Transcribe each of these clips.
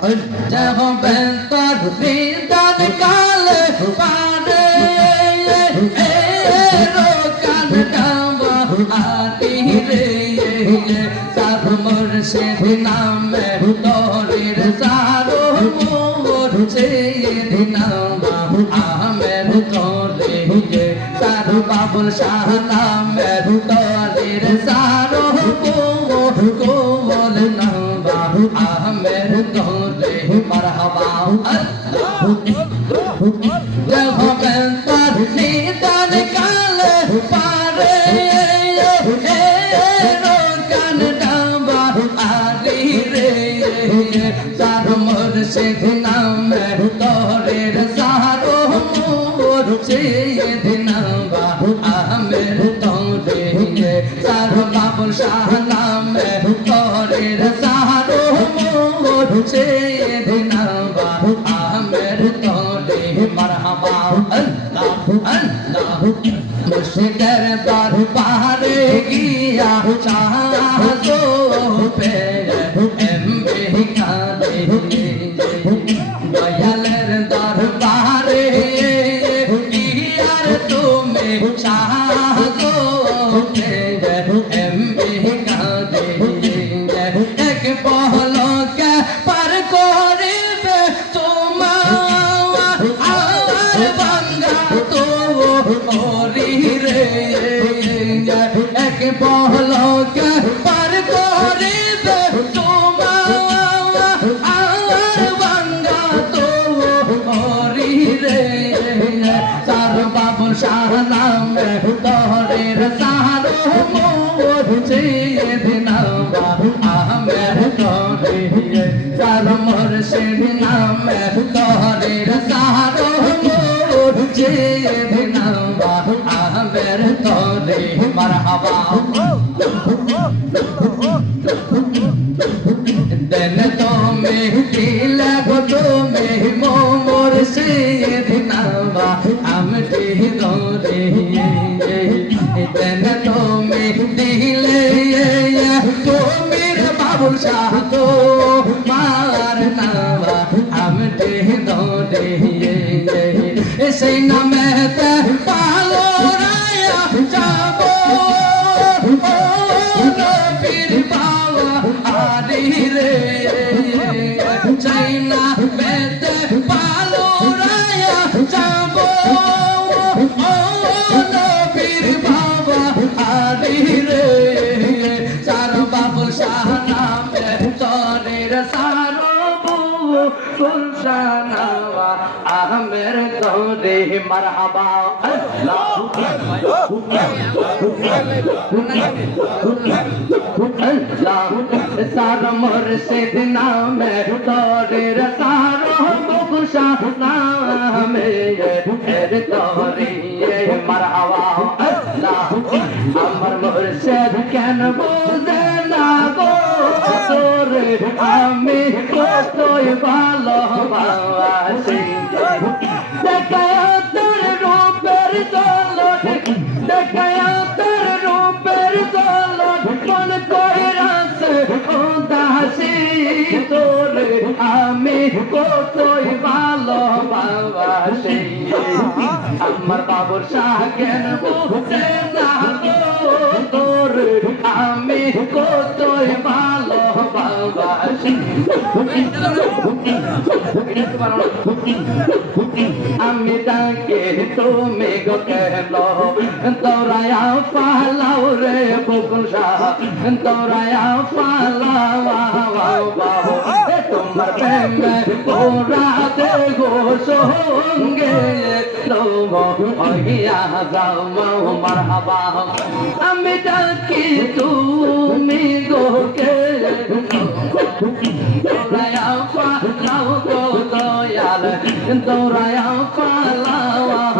যাবে তোর বিদান কালে পারে এ রোকান ডাবা আতি রে সাধ মুর্শিদ নামে তোরের সারো মোর চেয়ে নামা আমের তোরে সাধু বাবুল শাহ নামের তোরের জহবেন তার নিদান কালে পারে মুর্শিদের দরবারে গিয়া চাহতো পে রে সার বাবু শাহ নামে তোরের মোর চেয়ে দিনাবা আমের তোরে সার মোর সেদ নামে তোরের সারো মোর চেয়ে দিনাবা আমের তোরে মারহাবা। বাবুল শাহ हम মার নাবা আমি দরে সেই নামেতে সুলতানাওয়া আহমের তোরে মারহাবা। সার মুর্শিদ নামে তোরের সারো বকুশা নামে এর তোরে মারহাবা আল্লাহ আমার মুর্শিদ কেন বোঝে আমি কতই ভালোবাসি দেখায় তোর রূপের দৌলত দেখায় তোর রূপের দৌলত মন কইরাছে উদাসী তোরে আমি কতই ভালোবাসি আমার বাবুর শাহ কেন বুঝে না আমি কতই ভালোবাসি আমি তাকে তুমি গো কেন তোরায়া পালাও রে বকুল তোরায়া পালাও তোমার প্রেমে ওরা দে গো সঙ্গে আমি ডাকি তুমি গো কে তোরায়া পালাও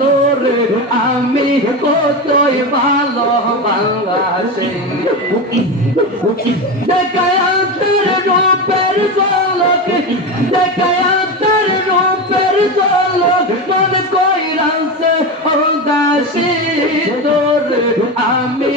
তোরে আমি কতই ভালো বাংলাদেশে দেখায় তোর রূপের ঝলক দেখায় তোর রূপের ঝলক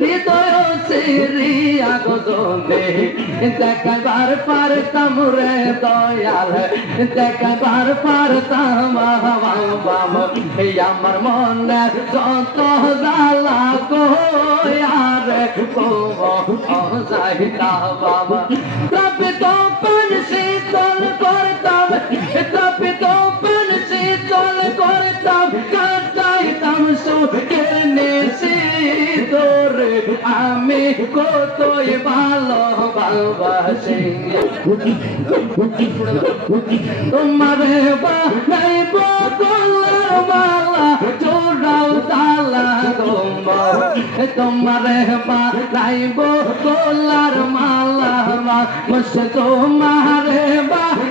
হৃদয় সে রে আগদে দেখাবার পারতাম রে দয়াল দেখাবার পারতাম বাম আমার মনে যত জালা গো আর যাইতা বাবা। তবে তো পন আমি কতই ভালো ভালোবাসি। তোমারে বানাইব গোলার মালা চোরাও তালা গোম্বা তোমারে বানাইব গোলার মালা মুসে তোমারে বানাইব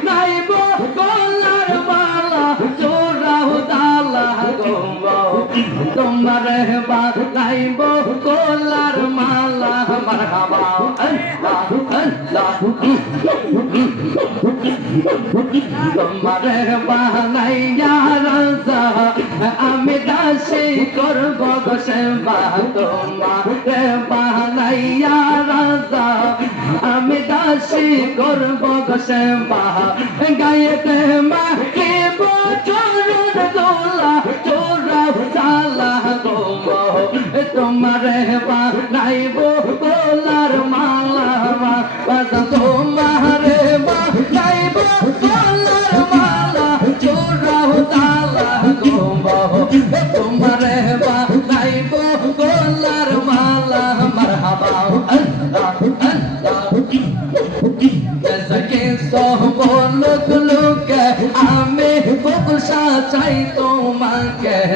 তোমারে বানাইব গোলার মালা মারহাবা তোমারে বানাইয়া রাজা, আমি দাসী করব সেবা। তোমারে বানাইয়া রাজা, আমি দাসী করব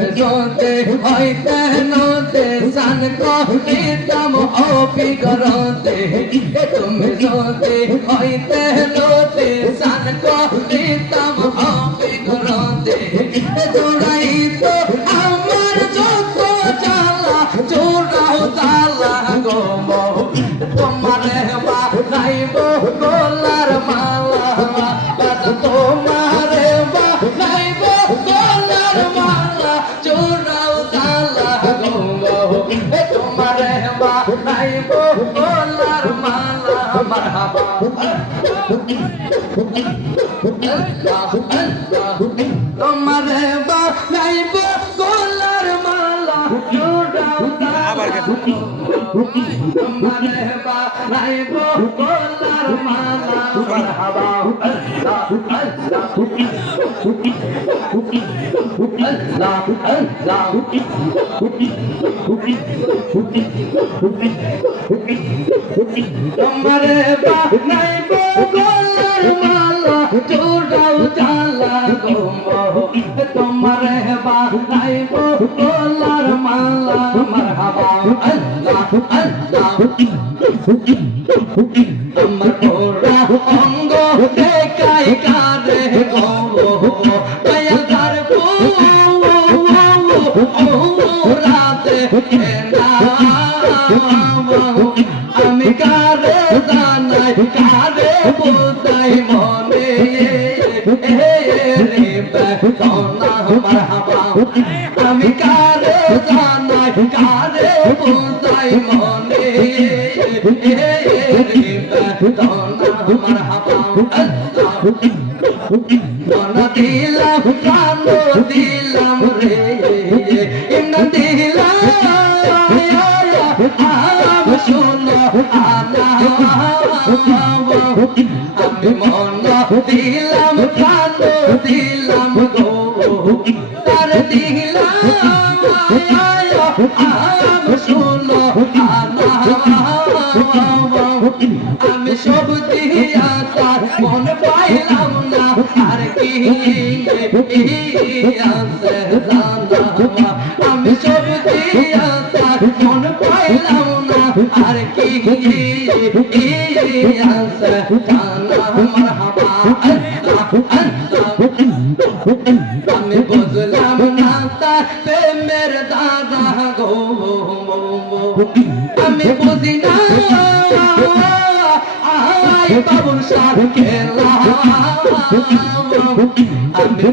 তুমি হয় হইতে নতে সান কহিতাম অপি করতে তুমি যোতে হয় নতে সান কহিতাম অপি করতে জোড়াই তোমারে বানাইব গোলার মালা তোমারে বানাইব গোলার মালা। মারহাবা আল্লাহ আল্লাহ আল্লাহ আল্লাহ তোমারে বানাইব গোলার মালা চোরাও চালা গোম তোমারে বানাইব গোলার hút in hút in রে আছে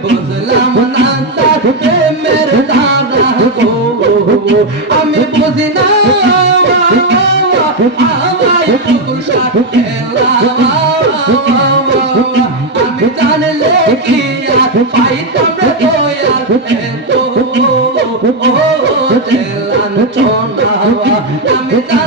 বুঝলাম না তার প্রেমের দাদা গো আমি বুঝি না আই বাবুর সার খেলা আমি জানলে কি আর পাইতাম রে দয়াল এত ও জেলান চনাওয়া আমি জানলে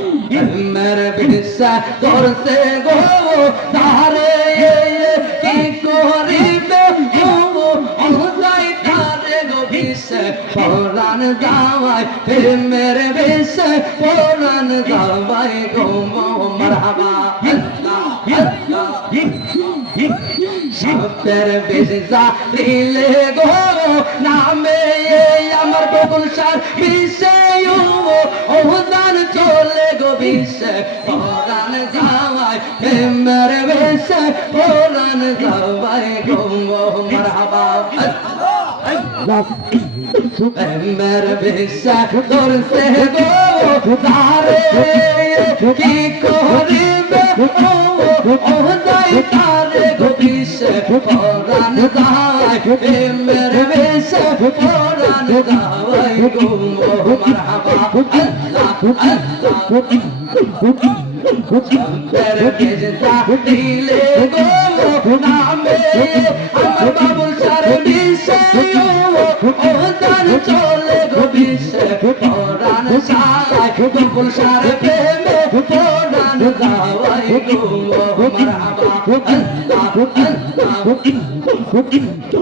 মনের বিশা করছে গো তারে কি করিব? অন্যায় তারে গো বিষে পরাণ দাওয়ায় ফির মেরে বিষে পরাণ দাওয়ায় গো মারহাবা। সত্যের দিলে গো, নামে আমার বকুল সার বিষে অবদান চলে গো বিষে। পরাণ যাওয়ায় বেশে পরাণ যাওয়ায় গো মারহাবা। মের বেশা করতে গো, তারে কি ও তারে দান চলে গো বিষে পরাণ সায় বাবুল সার প্রেমে পরাণ গাওয়াই গো মারহাবা আল্লাহ আল্লাহ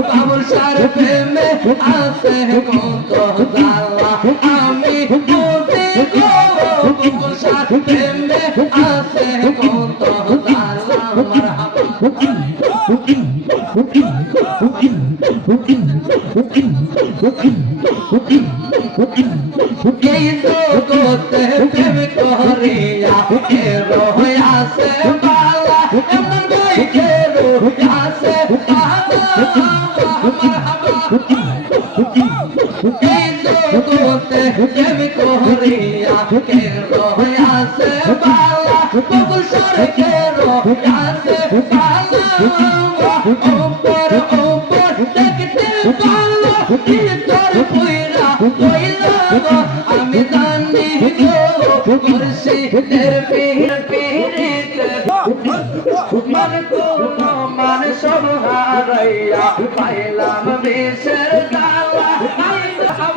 বাবুর সার প্রেমে আছে কত জালা আমি বুঝি গো বাবুর সার প্রেমে আছে কত জালা এই জগতে প্রেম আমি জানি মুর্শিদের পীর পীরিতে মন কোনো মান সব হারাইয়া পাইলাম বিষের দাওয়া মন সব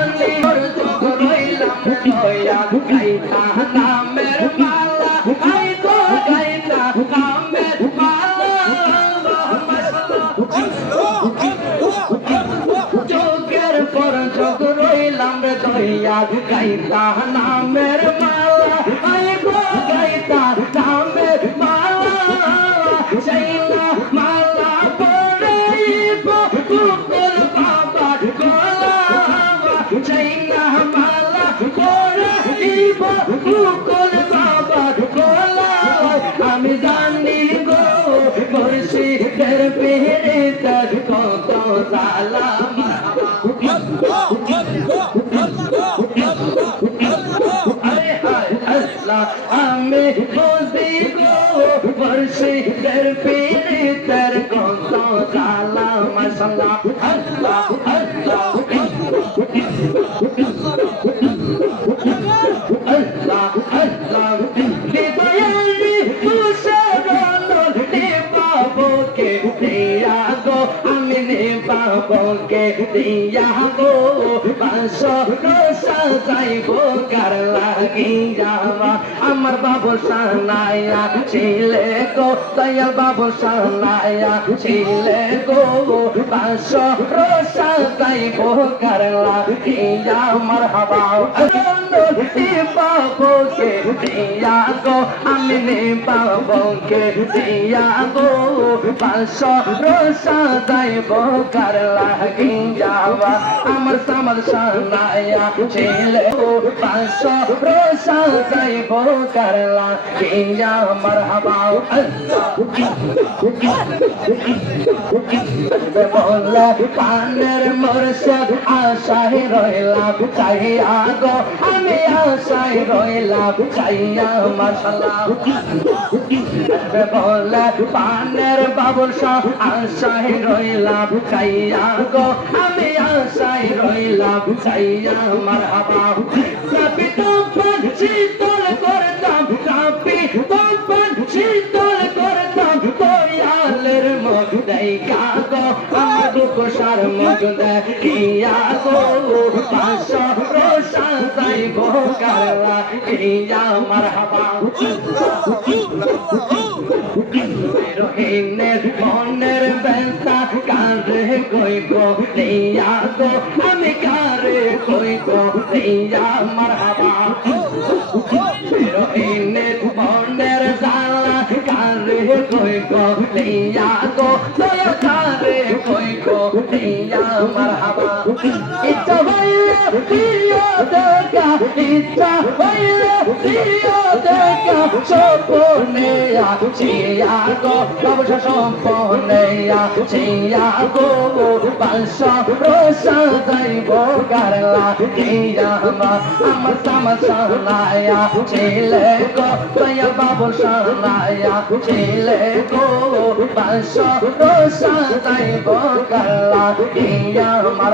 পেরে তার কত সালাম মাশাআল্লাহ। আমি নিবাবকে দিয়া গো বাসো সাজাইব কার লাগি যাওয়া আমার বাবু সানায়া ছিলে গো দয়াল বাবু সানায়া ছিলে গো বাসো সাজাইব কার লাগি আমার হাবা বাবুকে দিয়া গো, আমি নে বাবুকে দিয়া গো, পাঁচশো রোসা যাইব কার লাগি যাওয়া? আমার সামর সানায়া ছেলে পাঁচশো রোসা যাইব কার লাগি আমার হাবা বললে কানের মোরশেদ আশায় রইলাম চাইয়া গো আমি আশায় রইলাম চাইয়া মশলা বললে পানের বাবুর শাহ আশায় রইলাম চাইয়া গো আমি আশায় রইলাম চাইয়া মার হাবা কাপি তোপন শীতল করতাম আমার দুঃখ সার মুখ দেখিয়া গো পাঁচশো ইয়া মারহাবা। রহিনের মনের বেতা কারে দিয়া গো আমি দিয়া মারহাবা। রহিনের মনের দিয়া গো দয়া কারে দিয়া মারহাবা ইচ্ছা হইলে দিয়া দেখা ইচ্ছা হইলে দিয়া দেখা সপনে আছিয়া গো বাবুসা সপনে আছিয়া গো পাঁচশো রোসা যাইব কারলা দিয়া আমার তামাশা নায়া ছেলে গো আমার